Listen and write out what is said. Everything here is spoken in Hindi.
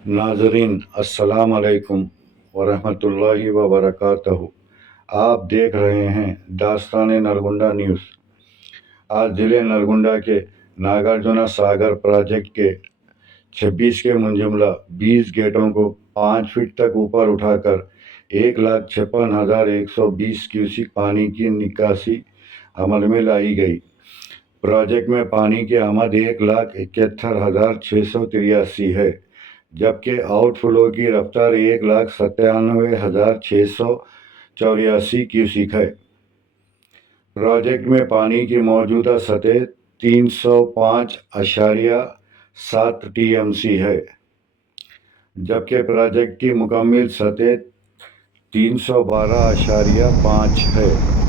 नाजरीन अस्सलाम अलैकुम वरहमतुल्लाहि व बरकातहू। आप देख रहे हैं दास्तान नरगुंडा न्यूज़। आज जिले नरगुंडा के नागार्जुना सागर प्रोजेक्ट के 26 के मुंजमला 20 गेटों को 5 फीट तक ऊपर उठाकर 1,56,120 क्यूसिक पानी की निकासी अमल में लाई गई। प्रोजेक्ट में पानी की आमद 1,71,683 है, जबकि आउटफ्लो की रफ्तार 1,97,684 क्यूसिक है। प्रोजेक्ट में पानी की मौजूदा सतह 305.7 टीएमसी है, जबकि प्रोजेक्ट की मुकम्मल सतह 312.5 है।